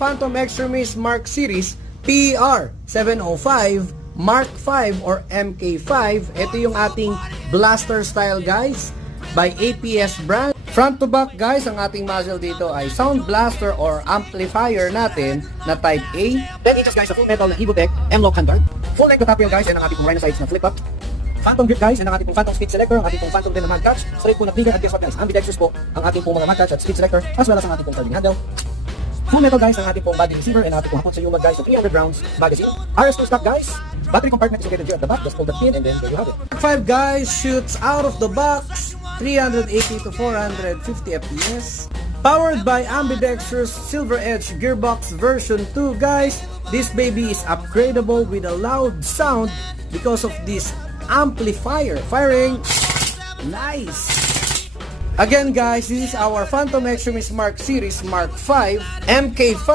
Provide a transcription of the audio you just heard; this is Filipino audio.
Phantom Extremist Mark Series PER 705 Mark 5 or MK5. Ito yung ating blaster style guys by APS brand. Front to back guys, ang ating muzzle dito ay sound blaster or amplifier natin na type A. 10 inches guys sa full metal na Evotech M-Lock handguard. Full length na top wheel guys, and ang ating pong Rhino sights na flip up. Phantom grip guys, and ang ating pong Phantom speed selector, ang ating pong Phantom din na mag catch. Straight po na trigger at disc guys. Ambidextrous po ang ating pong mga mag catch at speed selector, as well as ang ating pong charging handle. Full metal guys, ang ating pong body receiver, and ang ating pong hapon sa UMAG guys, so 300 rounds magazine. RS2 stock guys. Battery compartment is located here at the back. Just pull the pin and then there you have it. Mark 5 guys shoots out of the box 380 to 450 fps. Powered by ambidextrous Silver Edge gearbox version 2 guys. This baby is upgradable with a loud sound because of this amplifier. Firing nice. Again guys, this is our Phantom Extremist Mark Series Mark 5 MK5.